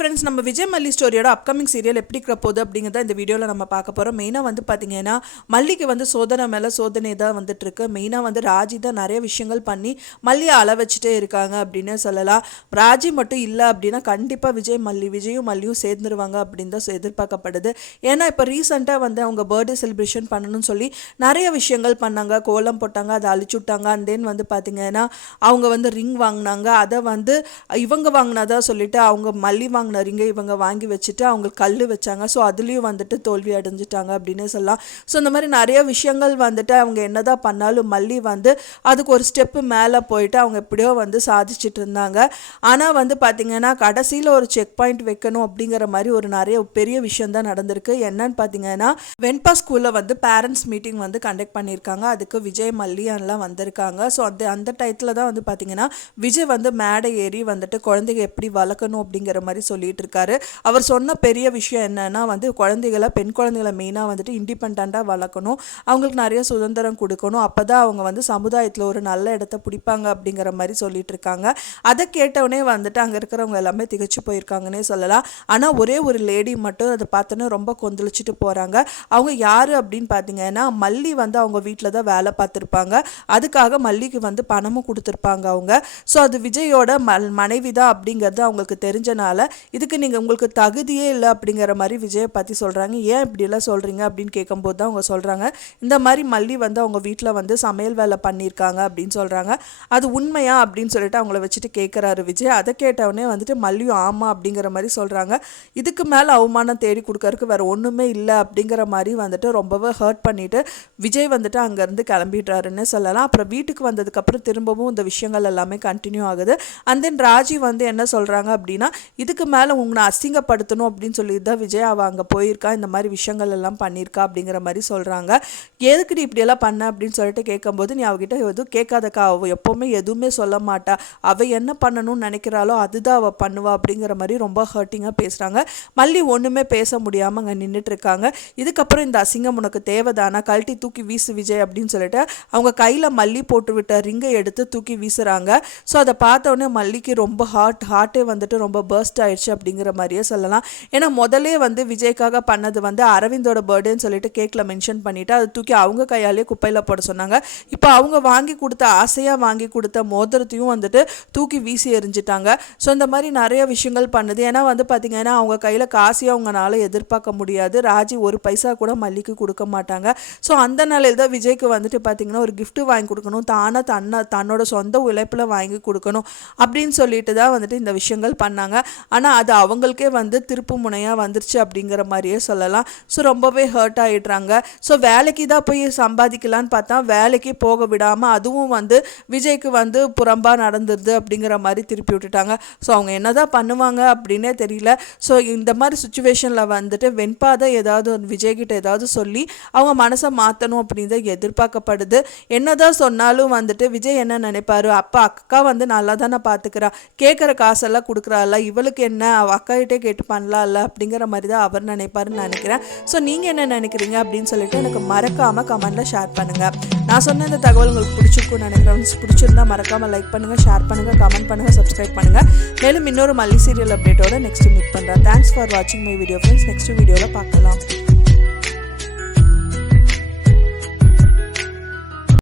Friends, நம்ம விஜய் மல்லி ஸ்டோரியோட upcoming serial எப்படி இருக்க போகுது அப்படிங்கிறத இந்த வீடியோவில் நம்ம பார்க்க போகிறோம். மெயினாக வந்து பார்த்தீங்கன்னா மல்லிக்கு வந்து சோதனை மேலே சோதனை தான் வந்துட்டு இருக்கு. மெயினாக வந்து ராஜி தான் நிறைய விஷயங்கள் பண்ணி மல்லியை அள வச்சுட்டே இருக்காங்க அப்படின்னு சொல்லலாம். ராஜி மட்டும் இல்லை அப்படின்னா கண்டிப்பாக விஜயும் மல்லியும் சேர்ந்துருவாங்க அப்படின்னு தான் எதிர்பார்க்கப்படுது. ஏன்னா இப்போ ரீசெண்டாக வந்து அவங்க பர்த்டே செலிப்ரேஷன் பண்ணணும்னு சொல்லி நிறைய விஷயங்கள் பண்ணாங்க. கோலம் போட்டாங்க, அதை அழிச்சு விட்டாங்க. அண்ட் தென் வந்து பார்த்தீங்கன்னா அவங்க வந்து ரிங் வாங்கினாங்க. அதை வந்து இவங்க வாங்கினதா சொல்லிட்டு அவங்க மல்லி வாங்கின ரிங்கை இவங்க வாங்கி வச்சுட்டு அவங்க கல் வச்சாங்க. ஸோ அதுலேயும் வந்துட்டு தோல்வி அடைஞ்சிட்டாங்க அப்படின்னு சொல்லலாம். ஸோ இந்த மாதிரி நிறைய விஷயங்கள் வந்துட்டு அவங்க என்னதான் பண்ணாலும் மல்லி வந்து அதுக்கு ஒரு ஸ்டெப்பு மேலே போயிட்டு அவங்க எப்படியோ வந்து சாதிச்சுட்டு இருந்தாங்க. ஆனால் வந்து பார்த்தீங்கன்னா கடைசியில் ஒரு செக் பாயிண்ட் வைக்கணும் அப்படிங்கிற மாதிரி ஒரு நிறைய பெரிய விஷயம் தான் நடந்திருக்கு. என்னன்னு பார்த்தீங்கன்னா வெண்பா ஸ்கூலில் வந்து பேரண்ட்ஸ் மீட்டிங் வந்து கண்டக்ட் பண்ணியிருக்காங்க. அதுக்கு விஜய் மல்லி எல்லாம் வந்திருக்காங்க. ஸோ அந்த டயத்தில் தான் வந்து பார்த்தீங்கன்னா விஜய் வந்து மேடை ஏறி வந்துட்டு குழந்தைங்க எப்படி வளர்க்கணும் அப்படிங்கிற மாதிரி சொல்லிட்டு இருக்காரு. அவர் சொன்ன பெரிய விஷயம் என்னன்னா வந்து பெண் குழந்தைகளை மெயினாக வந்துட்டு இண்டிபெண்டாக வளர்க்கணும், அவங்களுக்கு நிறைய சுதந்திரம் கொடுக்கணும், அப்போதான் அவங்க வந்து சமுதாயத்தில் ஒரு நல்ல இடத்த பிடிப்பாங்க அப்படிங்கிற மாதிரி சொல்லிட்டு இருக்காங்க. அதை கேட்டவுடனே வந்துட்டு அங்கே இருக்கிறவங்க எல்லாமே திகச்சு போயிருக்காங்கன்னே சொல்லலாம். ஆனால் ஒரே ஒரு லேடி மட்டும் அதை பார்த்தோன்னே ரொம்ப கொந்தளிச்சுட்டு போகிறாங்க. அவங்க யார் அப்படின்னு பார்த்தீங்கன்னா மல்லி வந்து அவங்க வீட்டில் தான் வேலை பார்த்துருப்பாங்க. அதுக்காக மல்லிக்கு வந்து பணமும் கொடுத்துருப்பாங்க அவங்க. ஸோ அது விஜயோட மனைவி தான் அப்படிங்கிறது அவங்களுக்கு தெரிஞ்சனால இதுக்கு நீங்கள் உங்களுக்கு தகுதியே இல்லை அப்படிங்கிற மாதிரி விஜயை பற்றி சொல்கிறாங்க. ஏன் இப்படியெல்லாம் சொல்கிறீங்க அப்படின்னு கேட்கும்போது தான் அவங்க சொல்கிறாங்க, இந்த மாதிரி மல்லி வந்து அவங்க வீட்டில் வந்து சமையல் வேலை பண்ணியிருக்காங்க அப்படின்னு சொல்கிறாங்க. அது உண்மையா அப்படின்னு சொல்லிட்டு அவங்கள வச்சுட்டு கேட்குறாரு விஜய். அதை கேட்டவுடனே வந்துட்டு மல்லியும் ஆமாம் அப்படிங்கிற மாதிரி சொல்கிறாங்க. இதுக்கு மேலே அவமானம் தேடி கொடுக்கறதுக்கு வேறு ஒன்றுமே இல்லை அப்படிங்கிற மாதிரி வந்துட்டு ரொம்பவே ஹர்ட் பண்ணிவிட்டு விஜய் வந்துட்டு அங்கேருந்து கிளம்பிடுறாருன்னு சொல்லலாம். அப்புறம் வீட்டுக்கு வந்ததுக்கப்புறம் திரும்பவும் இந்த விஷயங்கள் எல்லாமே கண்டினியூ ஆகுது. அண்ட் தென் ராஜி வந்து என்ன சொல்கிறாங்க அப்படின்னா இதுக்கு மேலே உங்களை அசிங்கப்படுத்தணும் அப்படின்னு சொல்லி தான் விஜய் அவள் அங்கே போயிருக்கா, இந்த மாதிரி விஷயங்கள் எல்லாம் பண்ணியிருக்கா அப்படிங்கிற மாதிரி சொல்கிறாங்க. எதுக்கு நீ இப்படியெல்லாம் பண்ண அப்படின்னு சொல்லிட்டு கேட்கும்போது நீ அவகிட்ட எதுவும் கேட்காதக்கா, அவள் எப்போவுமே எதுவுமே சொல்ல மாட்டா, அவள் என்ன பண்ணணும்னு நினைக்கிறாளோ அதுதான் அவள் பண்ணுவா அப்படிங்கிற மாதிரி ரொம்ப ஹர்ட்டிங்காக பேசுகிறாங்க. மல்லி ஒன்றுமே பேச முடியாமல் அங்கே நின்றுட்டு இருக்காங்க. இதுக்கப்புறம் இந்த அசிங்கம் உனக்கு தேவைதானா, கழட்டி தூக்கி வீசு விஜய் அப்படின்னு சொல்லிட்டு அவங்க கையில் மல்லி போட்டு விட்ட ரிங்கை எடுத்து தூக்கி வீசுகிறாங்க. ஸோ அதை பார்த்தோன்னே மல்லிக்கு ரொம்ப ஹார்ட்டே வந்துட்டு ரொம்ப பர்ஸ்ட் ஆயிடுச்சு அப்படிங்கிற மாதிரியே சொல்லலாம். ஏன்னா முதலே வந்து விஜய்க்காக பண்ணது வந்து அரவிந்தோட பர்த்டேன்னு சொல்லிட்டு கேக்கில் மென்ஷன் பண்ணிவிட்டு அதை தூக்கி அவங்க கையாலே குப்பையில் போட சொன்னாங்க. இப்போ அவங்க வாங்கி கொடுத்த ஆசையாக வாங்கி கொடுத்த மோதிரத்தையும் வந்துட்டு தூக்கி வீசி எறிஞ்சிட்டாங்க. ஸோ இந்த மாதிரி நிறைய விஷயங்கள் பண்ணுது. ஏன்னா வந்து பார்த்திங்கன்னா அவங்க கையில் காசையும் அவங்களால எதிர்பார்க்க முடியாது. ராஜி ஒரு பைசா கூட மல்லிக்கு கொடுக்க மாட்டாங்க. ஸோ அந்த நாளில் தான் விஜய்க்கு வந்துட்டு பார்த்திங்கன்னா ஒரு கிஃப்ட்டு வாங்கி கொடுக்கணும், தன்னோட சொந்த உழைப்பில் வாங்கி கொடுக்கணும் அப்படின்னு சொல்லிட்டு தான் வந்துட்டு இந்த விஷயங்கள் பண்ணாங்க. ஆனால் அது அவங்களுக்கே வந்து திருப்பு முனையாக வந்துருச்சு அப்படிங்கிற மாதிரியே சொல்லலாம். ஸோ ரொம்பவே ஹர்ட் ஆகிடுறாங்க. ஸோ வேலைக்கு தான் போய் சம்பாதிக்கலான்னு பார்த்தா வேலைக்கு போக விடாமல் அதுவும் வந்து விஜய்க்கு வந்து புறம்பாக நடந்துருது அப்படிங்கிற மாதிரி திருப்பி விட்டுட்டாங்க. ஸோ அவங்க என்ன தான் பண்ணுவாங்க அப்படின்னே தெரியல. ஸோ இந்த மாதிரி சுச்சுவேஷனில் வந்துட்டு வெண்பாதை ஏதாவது விஜய்கிட்ட ஏதாவது சொல்லி அவங்க மனசை மாற்றணும் அப்படின்னு தான் எதிர்பார்க்கப்படுது. என்னதான் சொன்னாலும் வந்துட்டு விஜய் என்ன நினைப்பாரு, அப்பா அக்கா வந்து நல்லா தானே பார்த்துக்கிறா, கேட்குற காசெல்லாம் கொடுக்குறாள், இவளுக்கு என்ன அவள் அக்காகிட்டே கேட்டு பண்ணலாம்ல அப்படிங்கிற மாதிரி தான் அவர் நினைப்பாருன்னு நினைக்கிறேன். ஸோ நீங்கள் என்ன நினைக்கிறீங்க அப்படின்னு சொல்லிட்டு எனக்கு மறக்காமல் கமெண்ட்டில் ஷேர் பண்ணுங்கள். நான் சொன்ன இந்த தகவல் உங்களுக்கு பிடிச்சிருக்குன்னு நினைக்கிறேன். பிடிச்சிருந்தா மறக்காமல் லைக் பண்ணுங்கள், ஷேர் பண்ணுங்கள், கமெண்ட் பண்ணுங்கள், சப்ஸ்கிரைப் பண்ணுங்கள். மேலும் இன்னொரு மல்லி சீரியல் அப்டேட்டோட நெக்ஸ்ட் மீட் பண்ணுறேன். தேங்க்ஸ் ஃபார் வாட்சிங் மை வீடியோ ஃப்ரெண்ட்ஸ். நெக்ஸ்ட் வீடியோவில் பார்க்கலாம்.